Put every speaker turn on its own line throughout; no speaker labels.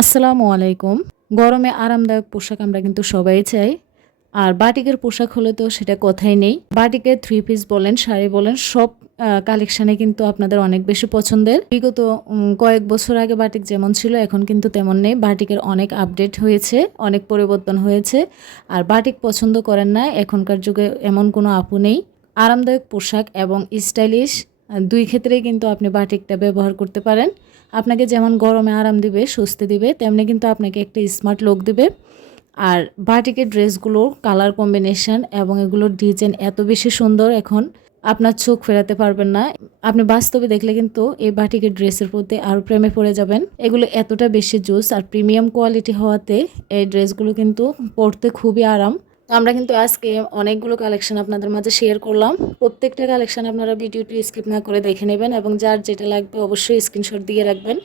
আসসালামু আলাইকুম। গরমে আরামদায়ক পোশাক আমরা কিন্তু সবাই চাই। আর বাটিকের পোশাক হলে তো সেটা কথাই নেই। বাটিকের থ্রি পিস বলেন, শাড়ি বলেন, সব কালেকশানে কিন্তু আপনাদের অনেক বেশি পছন্দের। বিগত কয়েক বছর আগে বাটিক যেমন ছিল, এখন কিন্তু তেমন নেই। বাটিকের অনেক আপডেট হয়েছে, অনেক পরিবর্তন হয়েছে। আর বাটিক পছন্দ করেন না, এখনকার যুগে এমন কোনো আপু নেই। আরামদায়ক পোশাক এবং স্টাইলিশ দুই ক্ষেত্রেই কিন্তু আপনি বাটিকটা ব্যবহার করতে পারেন। আপনাকে যেমন গরমে আরাম দিবে, স্বস্তি দিবে, তেমনি কিন্তু আপনাকে একটা স্মার্ট লুক দিবে। আর বাটিকের ড্রেসগুলো কালার কম্বিনেশন এবং এগুলোর ডিজাইন এত বেশি সুন্দর এখন, আপনার চোখ ফেরাতে পারবেন না। আপনি বাস্তবে দেখলে কিন্তু এই বাটিকের ড্রেসের প্রতি আরও প্রেমে পড়ে যাবেন। এগুলো এতটা বেশি জুস আর প্রিমিয়াম কোয়ালিটি হওয়াতে এই ড্রেসগুলো কিন্তু পরতে খুবই আরাম। তো আমরা কিন্তু আজকে অনেকগুলো কালেকশন আপনাদের মাঝে শেয়ার করলাম। প্রত্যেকটা কালেকশন আপনারা ভিডিওটি স্কিপ না করে দেখে নেবেন এবং যার যেটা লাগবে অবশ্যই স্ক্রিনশট দিয়ে রাখবেন।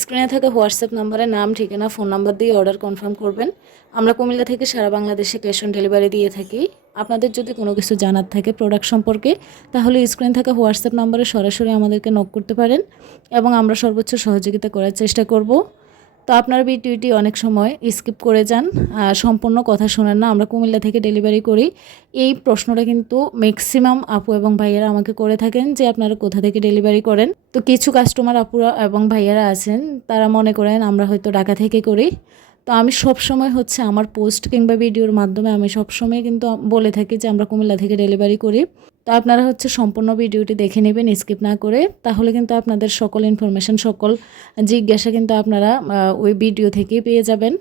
স্ক্রিনে থাকা হোয়াটসঅ্যাপ নাম্বারে নাম, ঠিকানা ফোন নাম্বার দিয়ে অর্ডার কনফার্ম করবেন। আমরা কুমিল্লা থেকে সারা বাংলাদেশে ক্যাশ অন ডেলিভারি দিয়ে থাকি। আপনাদের যদি কোনো কিছু জানার থাকে প্রোডাক্ট সম্পর্কে, তাহলে স্ক্রিনে থাকা হোয়াটসঅ্যাপ নাম্বারে সরাসরি আমাদেরকে নক করতে পারেন এবং আমরা সর্বোচ্চ সহযোগিতা করার চেষ্টা করব। তো আপনার ভিডিওটি অনেক সময় স্কিপ করে যান সম্পূর্ণ কথা শোনেন না। আমরা কুমিল্লা থেকে ডেলিভারি করি। এই প্রশ্নটা কিন্তু ম্যাক্সিমাম আপু এবং ভাইয়ারা আমাকে করে থাকেন যে আপনারা কোথা থেকে ডেলিভারি করেন। তো কিছু কাস্টমার আপুরা এবং ভাইয়ারা আছেন, তারা মনে করেন আমরা হয়তো ঢাকা থেকে করি। তো আমি সব সময় হচ্ছে আমার পোস্ট কিংবা ভিডিওর মাধ্যমে আমি সব সময় কিন্তু বলে থাকি যে আমরা কুমিল্লা থেকে ডেলিভারি করি। তো আপনারা হচ্ছে সম্পূর্ণ ভিডিওটি দেখে নেবেন স্কিপ না করে। তাহলে কিন্তু আপনাদের সকল ইনফরমেশান সকল জিজ্ঞাসা কিন্তু আপনারা ওই ভিডিও থেকেই পেয়ে যাবেন।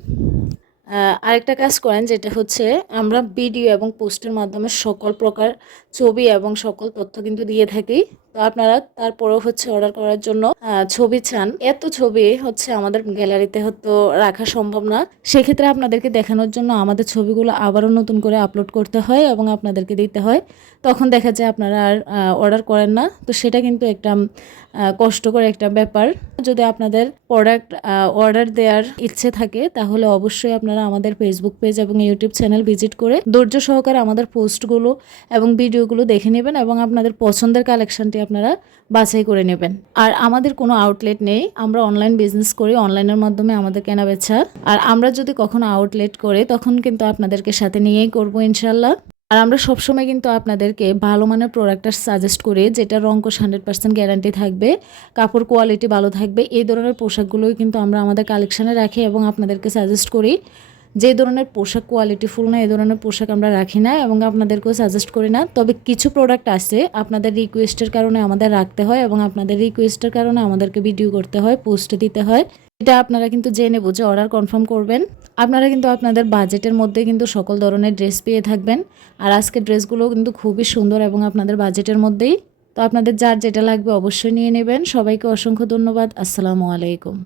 আরেকটা কাজ করেন, যেটা হচ্ছে আমরা ভিডিও এবং পোস্টের মাধ্যমে সকল প্রকার ছবি এবং সকল তথ্য কিন্তু দিয়ে থাকি। তো আপনারা তারপরেও হচ্ছে অর্ডার করার জন্য ছবি চান। এত ছবি হচ্ছে আমাদের গ্যালারিতে হয়তো রাখা সম্ভব না। সেক্ষেত্রে আপনাদেরকে দেখানোর জন্য আমাদের ছবিগুলো আবারও নতুন করে আপলোড করতে হয় এবং আপনাদেরকে দিতে হয়। তখন দেখা যায় আপনারা আর অর্ডার করেন না। তো সেটা কিন্তু একটা কষ্টকর একটা ব্যাপার। যদি আপনাদের প্রোডাক্ট অর্ডার দেওয়ার ইচ্ছে থাকে, তাহলে অবশ্যই আপনারা আমাদের ফেসবুক পেজ এবং ইউটিউব চ্যানেল ভিজিট করে ধৈর্য সহকারে আমাদের পোস্টগুলো এবং ভিডিওগুলো দেখে নেবেন এবং আপনাদের পছন্দের কালেকশনটি আপনারা বাছাই করে নেবেন। আর আমাদের কোনো আউটলেট নেই। আমরা অনলাইন বিজনেস করি অনলাইনের মাধ্যমে আমাদের কেনা বেচা আর আমরা যদি কখনো আউটলেট করে, তখন কিন্তু আপনাদেরকে সাথে নিয়েই করব ইনশাল্লাহ। আর আমরা সবসময় কিন্তু আপনাদেরকে ভালো মানের প্রোডাক্টটা সাজেস্ট করি, যেটা রঙ্কশ হান্ড্রেড পার্সেন্ট গ্যারান্টি থাকবে, কাপড় কোয়ালিটি ভালো থাকবে, এই ধরনের পোশাকগুলোই কিন্তু আমরা আমাদের কালেকশানে রাখি এবং আপনাদেরকে সাজেস্ট করি। যে ধরনের পোশাক কোয়ালিটি ফুল না এই ধরনের পোশাক আমরা রাখি না এবং আপনাদেরকেও সাজেস্ট করি না। তবে কিছু প্রোডাক্ট আছে, আপনাদের রিকোয়েস্টের কারণে আমাদের রাখতে হয় এবং আপনাদের রিকোয়েস্টের কারণে আমাদেরকে ভিডিও করতে হয় পোস্ট দিতে হয়। এটা আপনারা কিন্তু জেনে বুঝে অর্ডার কনফার্ম করবেন। আপনারা কিন্তু আপনাদের বাজেটের মধ্যে কিন্তু সকল ধরনের ড্রেস পেয়ে থাকবেন। আর আজকের ড্রেসগুলো কিন্তু খুবই সুন্দর এবং আপনাদের বাজেটের মধ্যেই। তো আপনাদের যার যেটা লাগবে অবশ্যই নিয়ে নেবেন। সবাইকে অসংখ্য ধন্যবাদ। আসসালামু আলাইকুম।